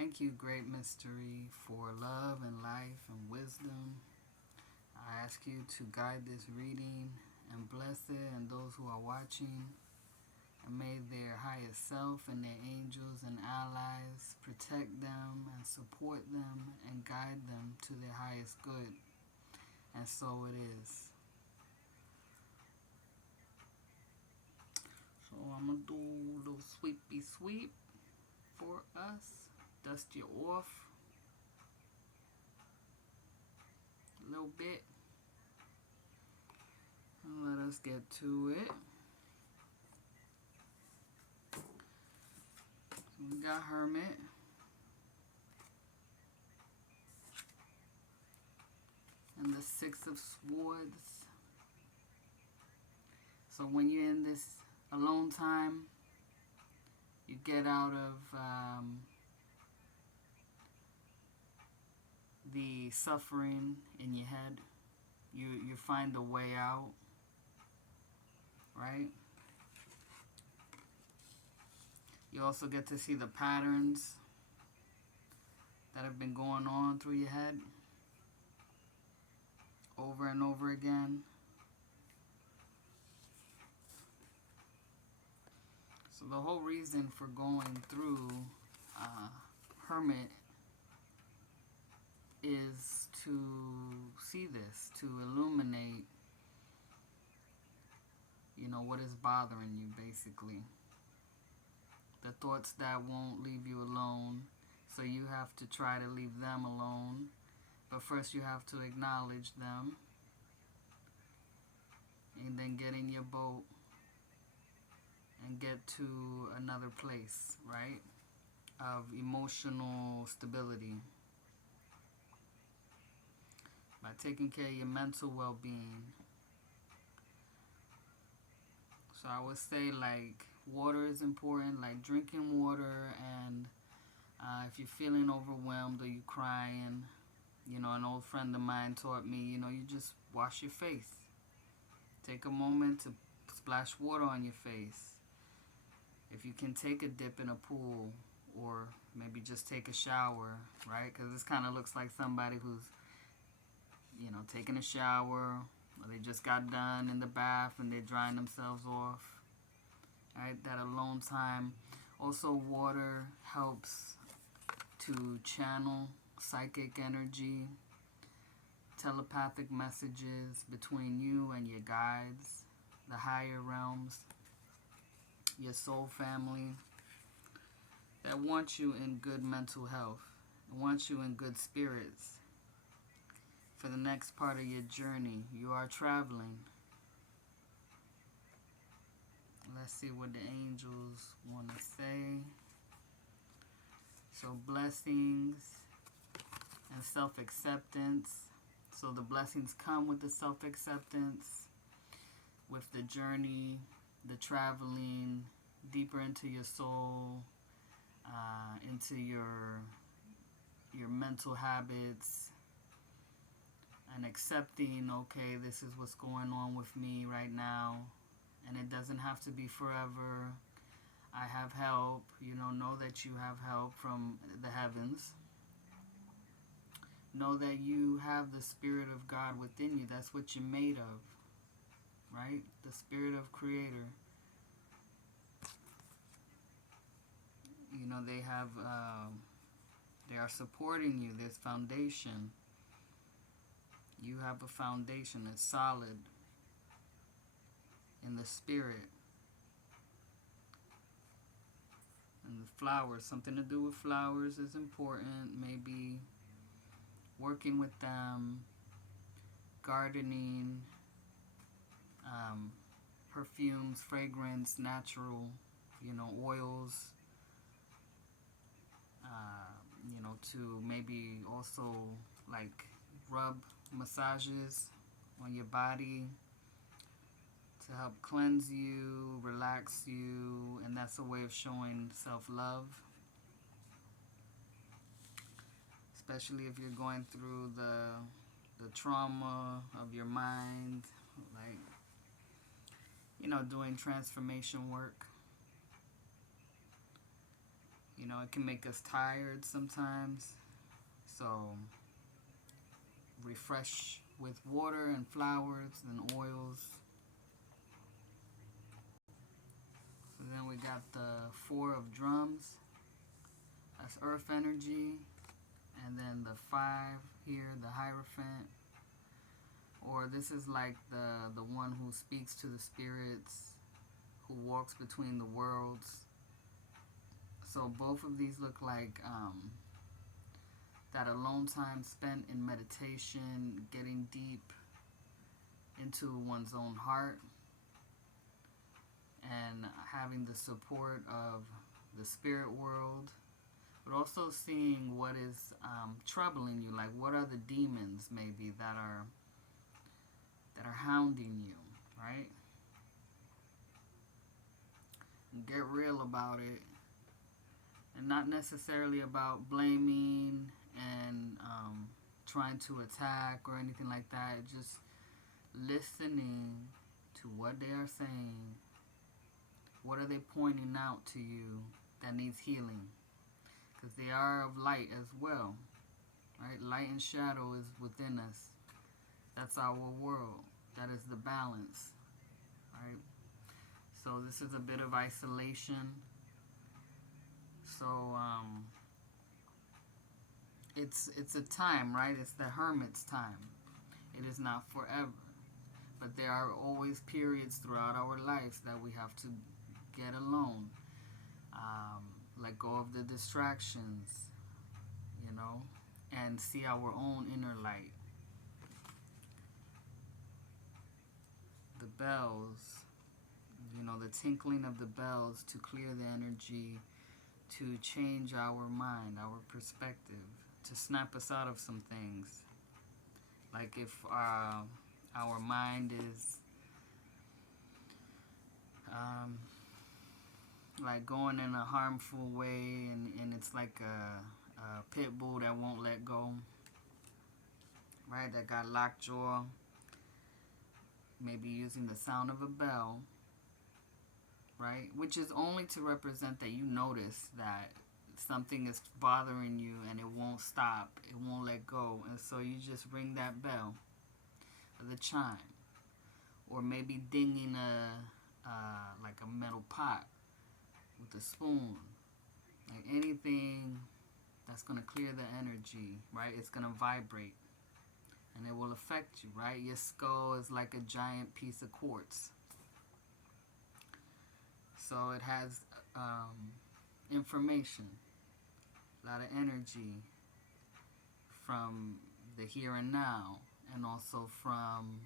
Thank you, great mystery, for love and life and wisdom. I ask you to guide this reading and bless it and those who are watching. And may their highest self and their angels and allies protect them and support them and guide them to their highest good. And so it is. So I'm going to do a little sweepy sweep for us. Dust you off a little bit. And let us get to it. We got Hermit. And the Six of Swords. So when you're in this alone time, you get out of the suffering in your head. You find a way out, right? You also get to see the patterns that have been going on through your head over and over again. So the whole reason for going through Hermit is to see this, to illuminate, what is bothering you, basically. The thoughts that won't leave you alone, so you have to try to leave them alone. But first you have to acknowledge them, and then get in your boat and get to another place, right, of emotional stability by taking care of your mental well-being. So I would say, like, water is important, like drinking water, and if you're feeling overwhelmed or you're crying, an old friend of mine taught me, you just wash your face. Take a moment to splash water on your face. If you can take a dip in a pool, or maybe just take a shower, right? Because this kind of looks like somebody who's, taking a shower, or they just got done in the bath and they're drying themselves off, right? That alone time. Also, water helps to channel psychic energy, telepathic messages between you and your guides, the higher realms, your soul family, that wants you in good mental health, wants you in good spirits for the next part of your journey. You are traveling. Let's see what the angels want to say. So blessings and self-acceptance. So the blessings come with the self-acceptance, with the journey, the traveling deeper into your soul, into your mental habits, and accepting, okay, this is what's going on with me right now, and it doesn't have to be forever. I have help. Know that you have help from the heavens. Know that you have the Spirit of God within you. That's what you're made of, right? The Spirit of Creator. They have, they are supporting you. There's foundation. You have a foundation that's solid in the Spirit. And the flowers, something to do with flowers is important. Maybe working with them, gardening, perfumes, fragrance, natural, oils, to maybe also like rub massages on your body to help cleanse you, relax you, and that's a way of showing self-love. Especially if you're going through the trauma of your mind, like, doing transformation work. You know, it can make us tired sometimes. So refresh with water and flowers and oils. So then we got the Four of Drums. That's earth energy. And then the five here, the Hierophant. Or this is like the one who speaks to the spirits, who walks between the worlds. So both of these look like that alone time spent in meditation, getting deep into one's own heart, and having the support of the spirit world, but also seeing what is troubling you, like what are the demons maybe that are hounding you, right? Get real about it, and not necessarily about blaming and trying to attack or anything like that. Just listening to what they are saying. What are they pointing out to you that needs healing? Because they are of light as well, right? Light and shadow is within us. That's our world. That is the balance, right? So this is a bit of isolation. So it's a time, right? It's the hermit's time. It is not forever, but there are always periods throughout our lives that we have to get alone, let go of the distractions, you know, and see our own inner light. The bells, you know, the tinkling of the bells to clear the energy, to change our mind, our perspective, to snap us out of some things. Like if our mind is like going in a harmful way, and it's like a pit bull that won't let go, right? That got lockjaw. Maybe using the sound of a bell, right? Which is only to represent that you notice that something is bothering you and it won't stop, it won't let go, and so you just ring that bell, the chime, or maybe dinging like a metal pot with a spoon, like anything that's going to clear the energy, right? It's going to vibrate and it will affect you, right? Your skull is like a giant piece of quartz, so it has information, a lot of energy from the here and now, and also from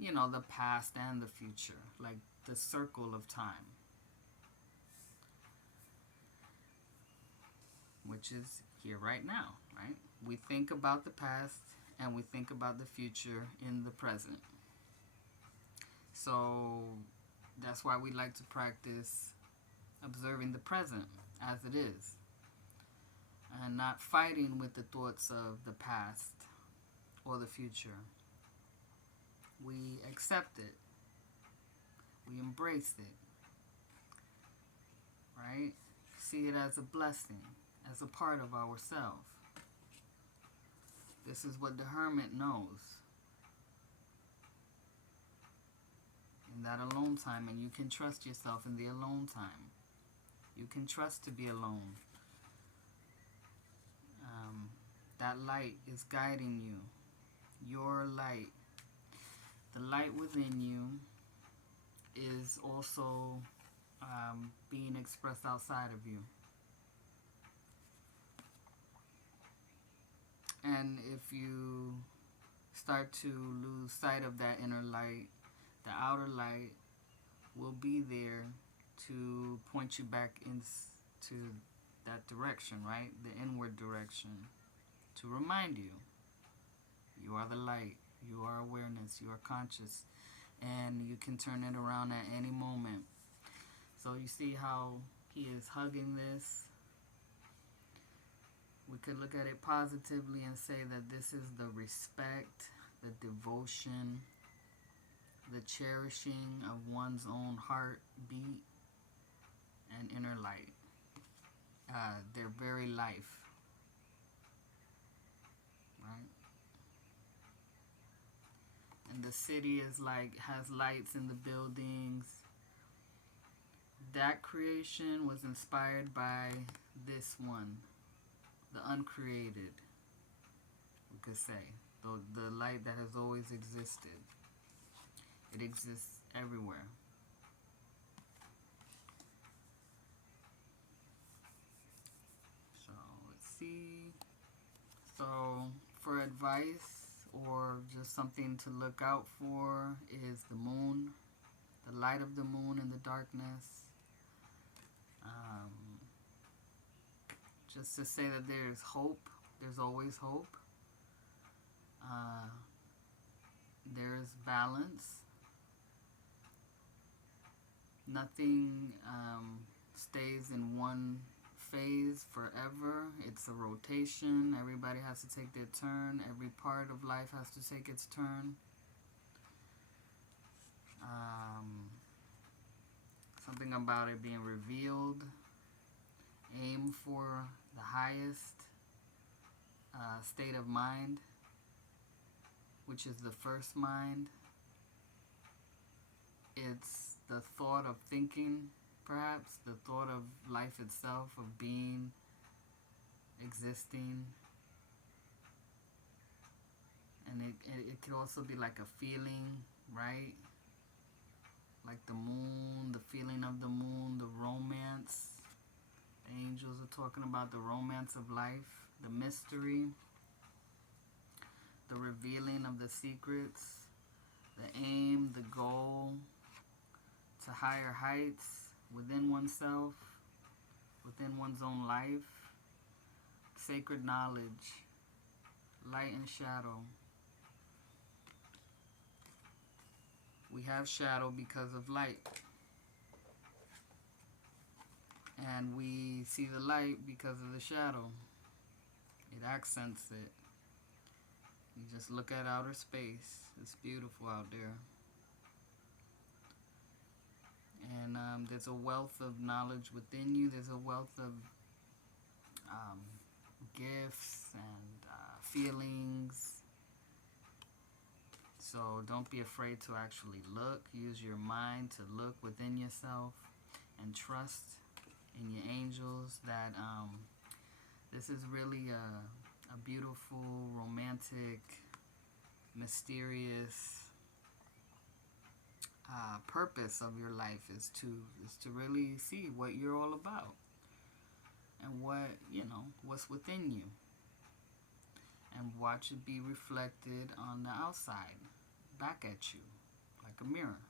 you know, the past and the future, like the circle of time, which is here right now, right? We think about the past and we think about the future in the present. So that's why we like to practice observing the present as it is, and not fighting with the thoughts of the past or the future. We accept it. We embrace it, right? See it as a blessing, as a part of ourselves. This is what the hermit knows in that alone time, and you can trust yourself in the alone time. You can trust to be alone. That light is guiding you. Your light, the light within you, is also being expressed outside of you. And if you start to lose sight of that inner light, the outer light will be there to point you back into that direction, right? The inward direction, to remind you, you are the light, you are awareness, you are conscious, and you can turn it around at any moment. So you see how he is hugging this. We could look at it positively and say that this is the respect, the devotion, the cherishing of one's own heartbeat, and inner light. Their very life, right? And the city is like, has lights in the buildings. That creation was inspired by this one, the uncreated, we could say. The light that has always existed. It exists everywhere. So let's see. So for advice or just something to look out for is the moon, the light of the moon in the darkness. Just to say that there's hope. There's always hope. There's balance. Nothing stays in one phase forever. It's a rotation. Everybody has to take their turn. Every part of life has to take its turn. Something about it being revealed. Aim for the highest state of mind, which is the first mind. It's the thought of thinking, perhaps, the thought of life itself, of being, existing. And it could also be like a feeling, right? Like the moon, the feeling of the moon, the romance. The angels are talking about the romance of life, the mystery, the revealing of the secrets, the aim, the goal to higher heights within oneself, within one's own life, sacred knowledge, light and shadow. We have shadow because of light. And we see the light because of the shadow. It accents it. You just look at outer space. It's beautiful out there. And there's a wealth of knowledge within you. There's a wealth of gifts and feelings. So don't be afraid to actually look. Use your mind to look within yourself and trust in your angels that this is really a beautiful, romantic, mysterious purpose of your life is to really see what you're all about and what's within you, and watch it be reflected on the outside back at you like a mirror.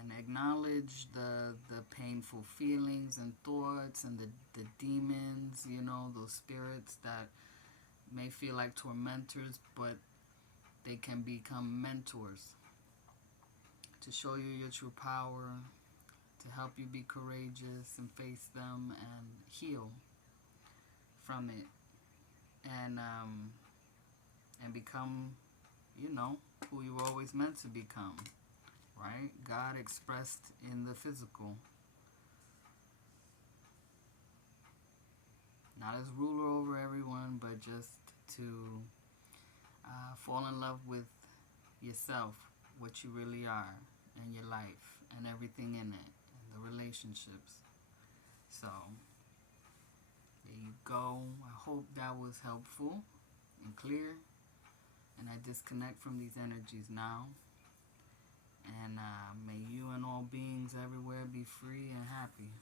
And acknowledge the painful feelings and thoughts and the demons, those spirits that may feel like tormentors, but they can become mentors to show you your true power, to help you be courageous and face them and heal from it, and become, who you were always meant to become, right? God expressed in the physical. Not as ruler over everyone, but just to fall in love with yourself, what you really are, and your life, and everything in it, and the relationships. So, there you go. I hope that was helpful and clear. And I disconnect from these energies now. And may you and all beings everywhere be free and happy.